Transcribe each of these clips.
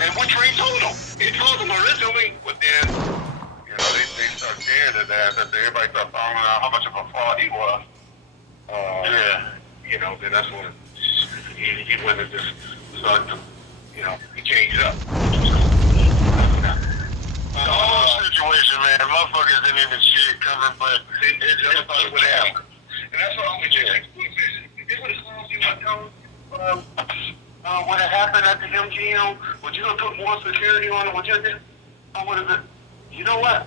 And what Trey told him. He told him originally, but then, they start scared of that everybody started finding out how much of a fraud he was. Then that's when he went and just started to, he changed up. The whole situation, man, motherfuckers didn't even see it coming, but it would happen. And that's what I'm saying. If they would have called you and told what had happened at the MGM, would you have put more security on it? Would you have? I would have been. You know what?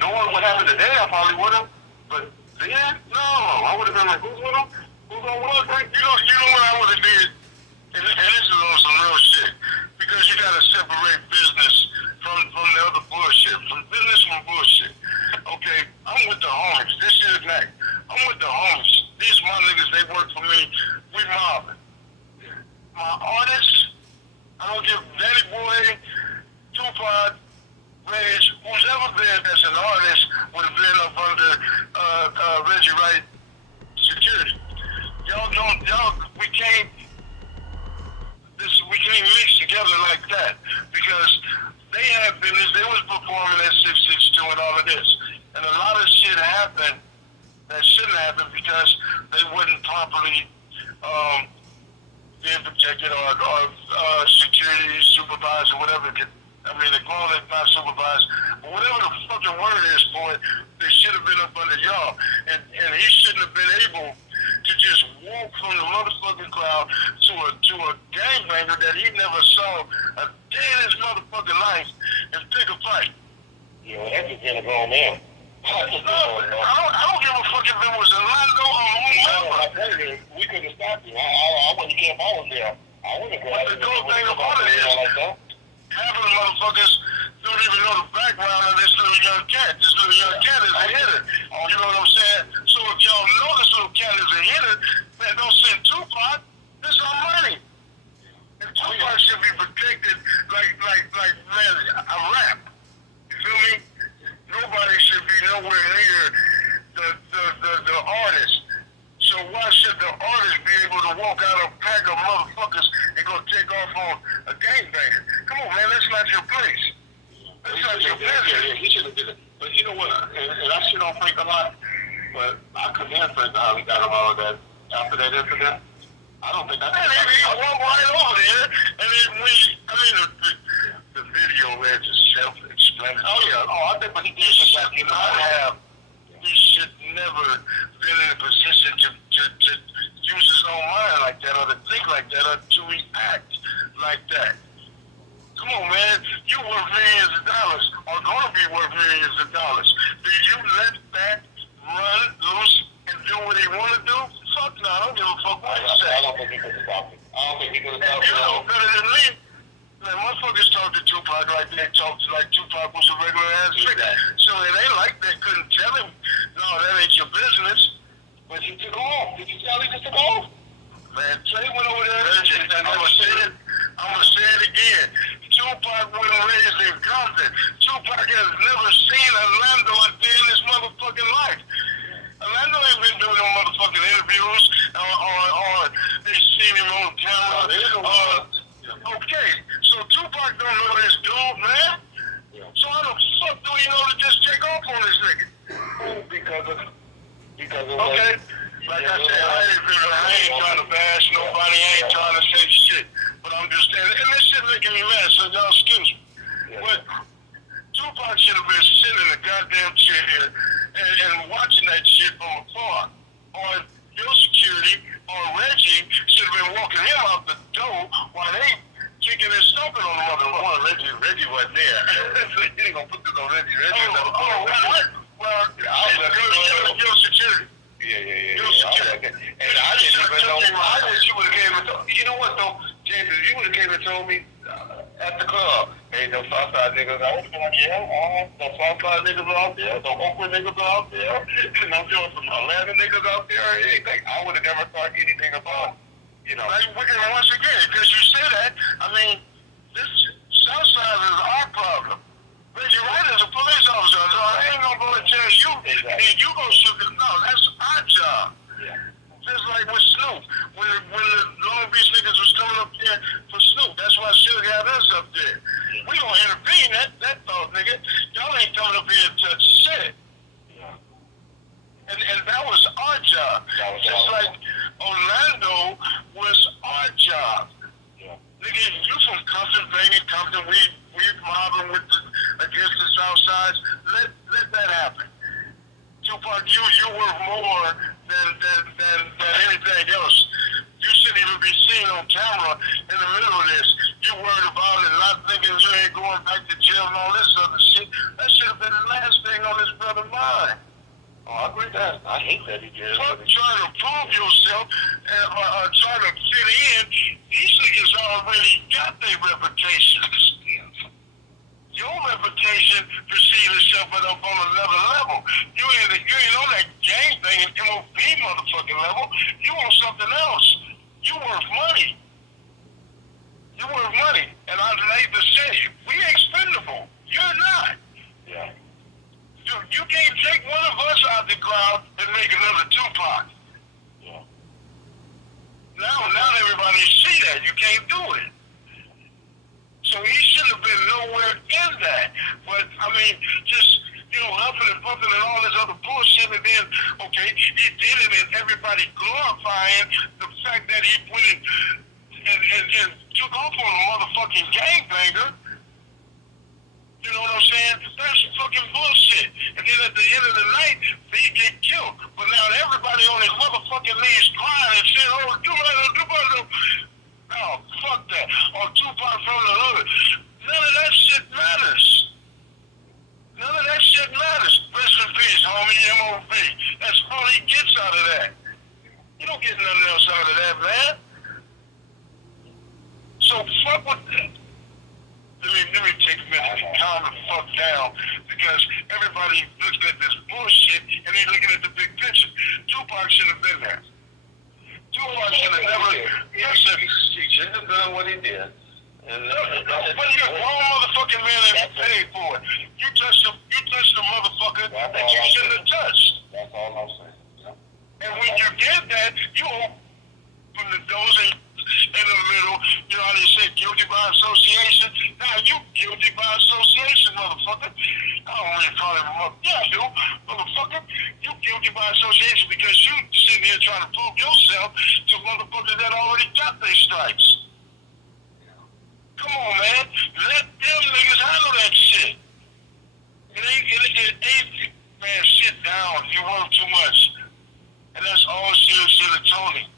Knowing what happened today, I probably would have. But then, no, I would have been like, who's with him? Who's on what? You know what I would have did? And this is on some real shit. Because you gotta separate business from the other bullshit. From business from bullshit. Okay, I'm with the homies. This shit is not. I'm with the homies. These my niggas, they work for me. We mobbing. My artists, I don't give Danny Boy, Tupac, Reg, who's ever been as an artist would have been up under Reggie Wright security. We can't mix together like that because they had business. They was performing at 662 and all of this, and a lot of shit happened that shouldn't happen because they wasn't properly being protected or security supervised or whatever. They call it not supervised, but whatever the fucking word is for it, they should have been up under y'all, and he shouldn't have been able to just walk from the motherfucking crowd to a gangbanger that he never saw a day in his motherfucking life and pick a fight. That's just gonna go on there. I don't give a fuck if it was Orlando or whoever. We could have stopped you. I wouldn't care if I was there. I wouldn't care. But the cool thing about it is, half of the motherfuckers don't even know the background of this little young cat. This little young cat is a hitter. You know what I'm saying? So if y'all know this little cat is a hitter, man, don't send Tupac. This is our money. And Tupac should be protected like man, a rap. You feel me? Nobody should be nowhere near the artist. So why should the artist be able to walk out a pack of motherfuckers and go take off on a gangbanger? Come on, man, that's not your place. That's not your business. He should have did it. But you know what? And I shit on Frank a lot, but I commend Frank how he got him out of that after that incident. I don't think that's. He walked right over there, and then the video there just self-explanatory. Oh yeah, I think, but he did just like He should never been in a position to use his own mind like that, or to think like that, or to react like that. Come on, man. You worth millions of dollars, or going to be worth millions of dollars. Do you let that run loose and do what he want to do? Fuck no, I don't give a fuck what he say. I don't think he could have stopped it. I don't think he could have stopped it. You know better than me. Man, motherfuckers talk to Tupac like they talk to like Tupac was a regular ass nigga. So it ain't like they couldn't tell him, no, that ain't your business. But he took off. Did you tell he just took off? Man, Trey went over there, and I'm gonna say it again. Tupac wasn't raised in Compton. Tupac has never seen Orlando a day in his motherfucking life. Orlando ain't been doing no motherfucking interviews, or they seen him on camera. Okay, so Tupac don't know this dude, man. So how the fuck do he know to just take off on this nigga? Because of okay. Like I said, I ain't trying to bash nobody, I ain't trying to say shit. But I'm just saying, and this shit making me mad, so y'all excuse me. But Tupac should have been sitting in the goddamn chair and watching that shit from afar. Or your security or Reggie should have been walking him out the door while they kicking and stomping on the motherfucker. Reggie wasn't there. So you ain't gonna put this on Reggie. Well, your security. Yeah. Your security. And I didn't even know. I wish you would have came and told me. You know what though, James? If you would have came and told me at the club, hey, those Southside niggas, I would have been like, yeah, those Southside niggas are out there, those Oakland niggas are out there, and I'm doing some Atlanta niggas out there, anything. I would have never thought anything about, and once again, because you say that, I mean, this Southside is our problem. Reggie Wright is a police officer, so I ain't gonna go and tell you, and you gonna shoot it. No, that's our job. Yeah. Just like with Snoop, when the Long Beach niggas was coming up there for Snoop, that's why Suge had us up Compton, we mobbing with against the South Sides. Let that happen. Tupac, you worth more than anything else. You shouldn't even be seen on camera in the middle of this. You worried about it, not thinking you ain't going back to jail and all this other shit. That should have been the last thing on this brother's mind. Oh, I agree with that. I hate that he did. Trying to prove yourself and trying to fit in, these niggas already got their reputations. Your reputation precedes itself but up on another level. You ain't on that gang thing and MOB motherfucking level. You on something else. You worth money. You worth money. And I hate to say it, we expendable. You're not. Yeah. You can't take one of us out the crowd and make another Tupac. Yeah. Now everybody see that. You can't do it. So he should have been nowhere in that. But, I mean, just, huffing and puffing and all this other bullshit, and then, okay, he did it, and everybody glorifying the fact that he went and took off on a motherfucking gangbanger. You know what I'm saying? That's fucking bullshit. And then at the end of the night, he get killed. But now everybody on his motherfucking knees crying and saying, oh, do better. Oh, fuck that. Or Tupac from the hood. None of that shit matters. None of that shit matters. Rest in peace, homie, MOB. That's all he gets out of that. You don't get nothing else out of that, man. So fuck with that. Let me take a minute and calm the fuck down, because everybody looking at this bullshit and they looking at the big picture. Tupac should have been there. Tupac should have never. He shouldn't have done what he did. But you're a grown motherfucking man and you paid for it. You touched the motherfucker that you shouldn't have touched. That's all I'm saying. Yeah. And when you did that, you opened the doors in the middle. You know how they say guilty by association? Now you guilty by association, motherfucker. I don't really call him a motherfucker. Yeah, I do, motherfucker. You guilty by association because you sitting here trying to prove yourself to motherfuckers that already got their stripes. Come on, man. Let them niggas handle that shit. It ain't, man, sit down. You work too much. And that's all shit of Tony.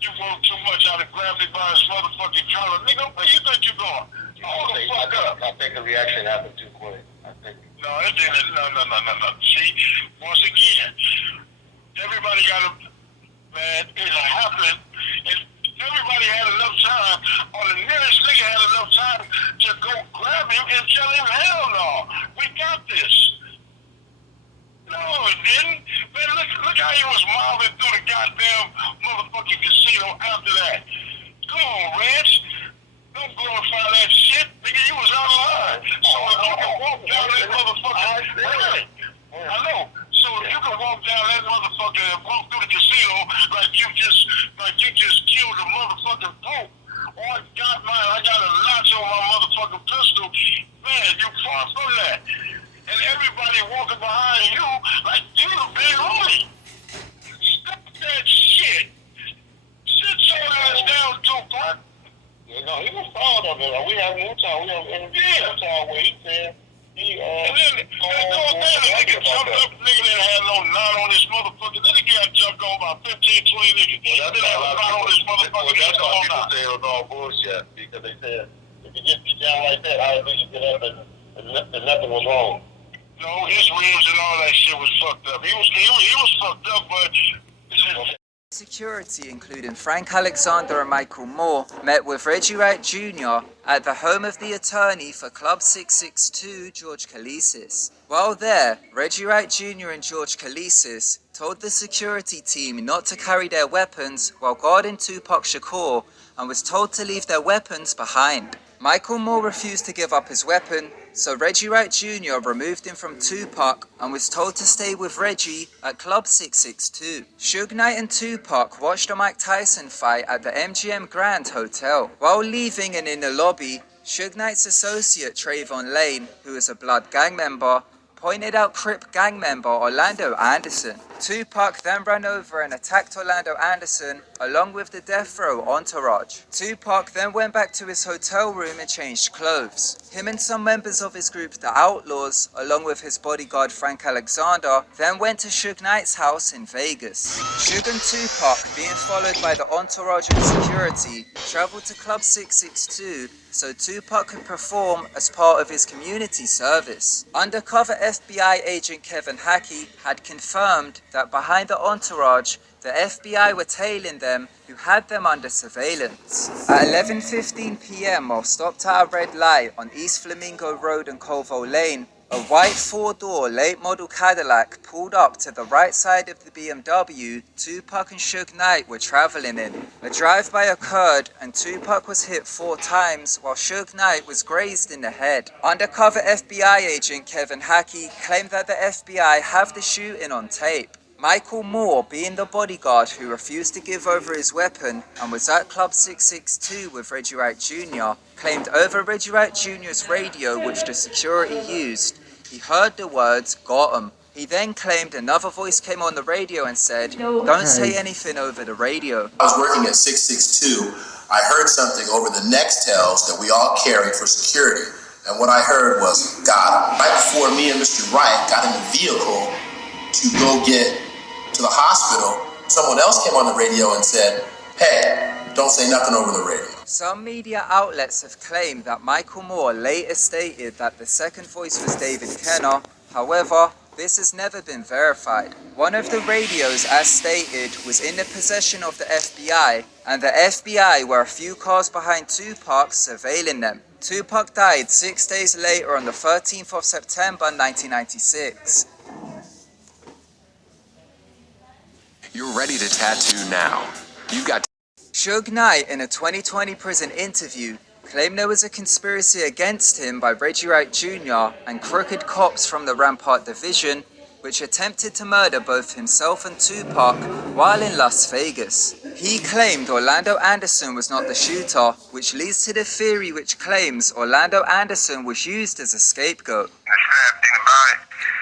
You work too much out of grab me by his motherfucking collar. Nigga, where you think you going? Hold the fuck up. I think the reaction happened too quick. No, it didn't. No. See, once again, everybody got a, man, it happened. And everybody had enough time, or the nearest nigga had enough time to go grab him and tell him, hell no, we got this. No, it didn't. Man, look how he was mobbing through the goddamn motherfucking casino after that. Come on, Reg. Don't glorify that shit. Nigga, you was out of line. So if you can walk down that motherfucker, I know. So if you can walk down that motherfucker and walk through the casino like you just killed a motherfucking pope, or I got a notch on my motherfucking pistol, man, you far from that. And everybody walking behind you like you the big homie. Stop that shit. Sit your ass down, Tupac. Yeah, no, he was proud of it. We have Utah. We have interview Utah where he said he and then nigga jumped up, nigga didn't have no knot on this motherfucker. Then he got jumped on by 15, 20 niggas. Well, Didn't have a knot on this motherfucker. That's why people say it was all bullshit, because they said if you get beat down like that, how do you get up and nothing was wrong? No, his ribs and all that shit was fucked up. He was fucked up, but Security, including Frank Alexander and Michael Moore, met with Reggie Wright Jr. at the home of the attorney for Club 662, George Kalisis. While there, Reggie Wright Jr. and George Kalisis told the security team not to carry their weapons while guarding Tupac Shakur, and was told to leave their weapons behind. Michael Moore refused to give up his weapon, so Reggie Wright Jr. removed him from Tupac and was told to stay with Reggie at Club 662. Suge Knight and Tupac watched the Mike Tyson fight at the MGM Grand Hotel. While leaving and in the lobby, Suge Knight's associate Trayvon Lane, who is a Blood gang member, pointed out Crip gang member Orlando Anderson. Tupac then ran over and attacked Orlando Anderson along with the death row entourage. Tupac then went back to his hotel room and changed clothes. Him and some members of his group, the Outlaws, along with his bodyguard Frank Alexander, then went to Suge Knight's house in Vegas. Suge and Tupac, being followed by the entourage and security, traveled to Club 662 so Tupac could perform as part of his community service. Undercover FBI agent Kevin Hackey had confirmed that behind the entourage, the FBI were tailing them, who had them under surveillance. At 11:15 p.m. while stopped at a red light on East Flamingo Road and Colville Lane, a white four-door late-model Cadillac pulled up to the right side of the BMW Tupac and Suge Knight were traveling in. A drive-by occurred and Tupac was hit 4 times while Suge Knight was grazed in the head. Undercover FBI agent Kevin Hackey claimed that the FBI have the shooting on tape. Michael Moore, being the bodyguard who refused to give over his weapon and was at Club 662 with Reggie Wright Jr., claimed over Reggie Wright Jr.'s radio, which the security used, he heard the words, "Got 'em." He then claimed another voice came on the radio and said, "Don't say anything over the radio." I was working at 662. I heard something over the Nextels that we all carried for security. And what I heard was, "Got 'em." Right before me and Mr. Wright got in the vehicle to go get to the hospital, someone else came on the radio and said, "Hey, don't say nothing over the radio." Some media outlets have claimed that Michael Moore later stated that the second voice was David Kenner. However, this has never been verified. One of the radios, as stated, was in the possession of the FBI, and the FBI were a few cars behind Tupac surveilling them. Tupac died 6 days later on the 13th of September 1996. You're ready to tattoo now. You've got Suge Knight, in a 2020 prison interview, claimed there was a conspiracy against him by Reggie Wright Jr. and crooked cops from the Rampart Division, which attempted to murder both himself and Tupac while in Las Vegas. He claimed Orlando Anderson was not the shooter, which leads to the theory which claims Orlando Anderson was used as a scapegoat. The sad thing about it,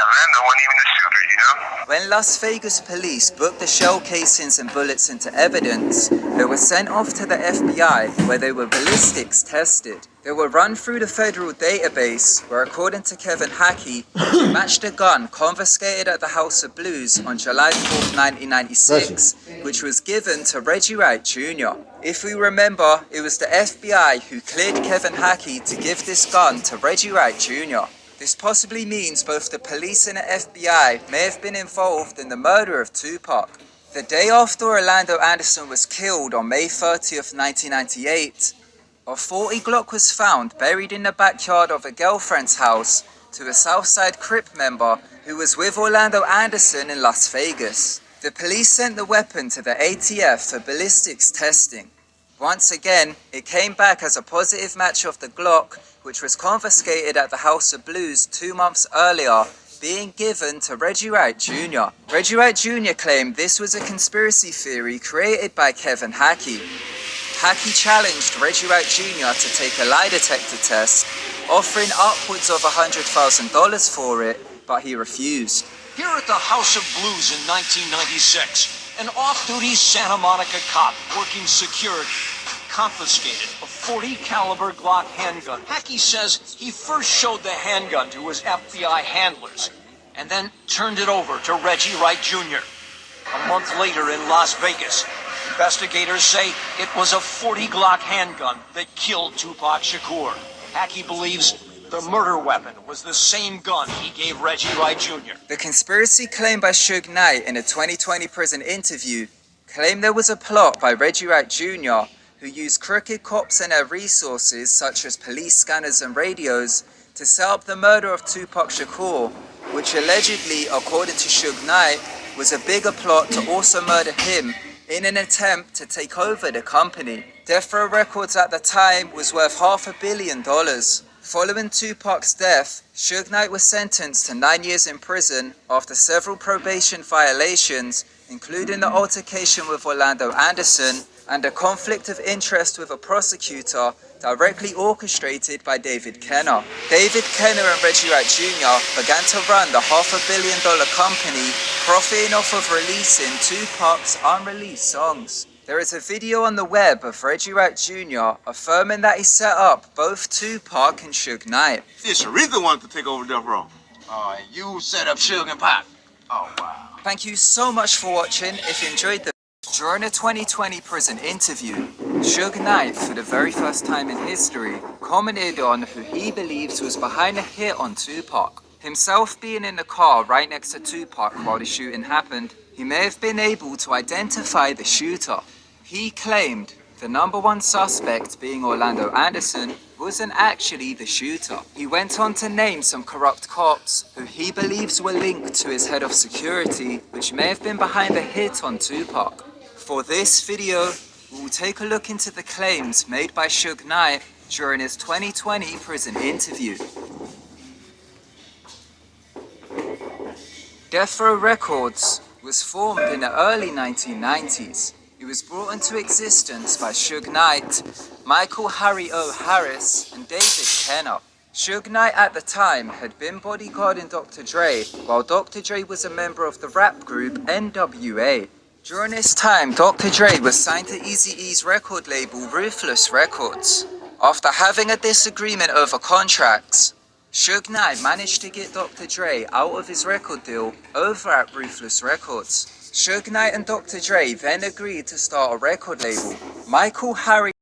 Orlando wasn't even the shooter, you know? When Las Vegas police booked the shell casings and bullets into evidence, they were sent off to the FBI where they were ballistics tested. They were run through the federal database where, according to Kevin Hackey, they matched a gun confiscated at the House of Blues on July 4, 1996, which was given to Reggie Wright Jr. If we remember, it was the FBI who cleared Kevin Hackey to give this gun to Reggie Wright Jr. This possibly means both the police and the FBI may have been involved in the murder of Tupac. The day after Orlando Anderson was killed on May 30th, 1998, a .40 Glock was found buried in the backyard of a girlfriend's house to a Southside Crip member who was with Orlando Anderson in Las Vegas. The police sent the weapon to the ATF for ballistics testing. Once again, it came back as a positive match of the Glock, which was confiscated at the House of Blues 2 months earlier, being given to Reggie Wright Jr. Reggie Wright Jr. claimed this was a conspiracy theory created by Kevin Hackey. Hackey challenged Reggie Wright Jr. to take a lie detector test, offering upwards of $100,000 for it, but he refused. Here at the House of Blues in 1996, an off-duty Santa Monica cop working security confiscated a .40 caliber Glock handgun. Hackey says he first showed the handgun to his FBI handlers and then turned it over to Reggie Wright Jr. A month later in Las Vegas, investigators say it was a .40 Glock handgun that killed Tupac Shakur. Hackey believes the murder weapon was the same gun he gave Reggie Wright Jr. The conspiracy claimed by Suge Knight in a 2020 prison interview claimed there was a plot by Reggie Wright Jr. who used crooked cops and their resources, such as police scanners and radios, to set up the murder of Tupac Shakur, which allegedly, according to Suge Knight, was a bigger plot to also murder him in an attempt to take over the company. Death Row Records at the time was worth $500 million. Following Tupac's death, Suge Knight was sentenced to 9 years in prison after several probation violations, including the altercation with Orlando Anderson and a conflict of interest with a prosecutor directly orchestrated by David Kenner. David Kenner and Reggie Wright Jr. began to run the $500 million company, profiting off of releasing Tupac's unreleased songs. There is a video on the web of Reggie Wright Jr. affirming that he set up both Tupac and Suge Knight. Yeah, Sharitha wanted to take over Death Row. Oh, and you set up Suge and Pac. Oh, wow. Thank you so much for watching. If you enjoyed the during a 2020 prison interview, Suge Knight, for the very first time in history, commented on who he believes was behind the hit on Tupac. Himself being in the car right next to Tupac while the shooting happened, he may have been able to identify the shooter. He claimed the number one suspect, being Orlando Anderson, wasn't actually the shooter. He went on to name some corrupt cops who he believes were linked to his head of security, which may have been behind the hit on Tupac. For this video, we'll take a look into the claims made by Suge Knight during his 2020 prison interview. Death Row Records was formed in the early 1990s. It was brought into existence by Suge Knight, Michael Harry O. Harris, and David Kenner. Suge Knight at the time had been bodyguarding Dr. Dre, while Dr. Dre was a member of the rap group NWA. During this time, Dr. Dre was signed to Eazy-E's record label Ruthless Records. After having a disagreement over contracts, Suge Knight managed to get Dr. Dre out of his record deal over at Ruthless Records. Suge Knight and Dr. Dre then agreed to start a record label. Michael Harry